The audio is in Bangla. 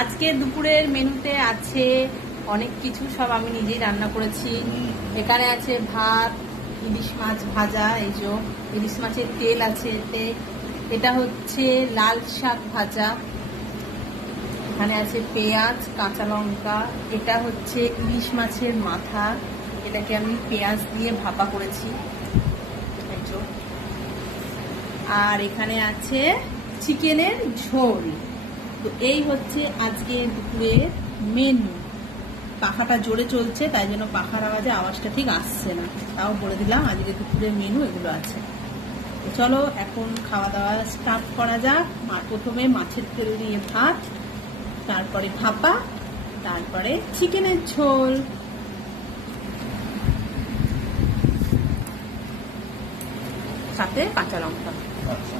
আজকে দুপুরের মেনুতে আছে অনেক কিছু সব আমি নিজেই রান্না করেছি। এখানে আছে ভাত ইলিশ মাছ ভাজা এই যে ইলিশ মাছের তেল আছে এতে। এটা হচ্ছে লাল শাক ভাজা। এখানে আছে পেঁয়াজ কাঁচা লঙ্কা। এটা হচ্ছে ইলিশ মাছের মাথা। এটাকে আমি পেঁয়াজ দিয়ে ভাপা করেছি। আর এখানে আছে চিকেনের ঝোল। তো এই হচ্ছে আজকে দুপুরের মেনু পাখাটা জোরে চলছে, তাই জন্য পাখার আওয়াজে আওয়াজটা ঠিক আসছে না। তাও বলে দিলাম, আজকে দুপুরের মেনু এগুলো আছে। তো চলো, এখন খাওয়া দাওয়া স্টার্ট করা যাক। প্রথমে মাছের তেল দিয়ে ভাত, তারপরে ভাপা, তারপরে চিকেনের ঝোল। সাথে কাঁচা লঙ্কা। আচ্ছা।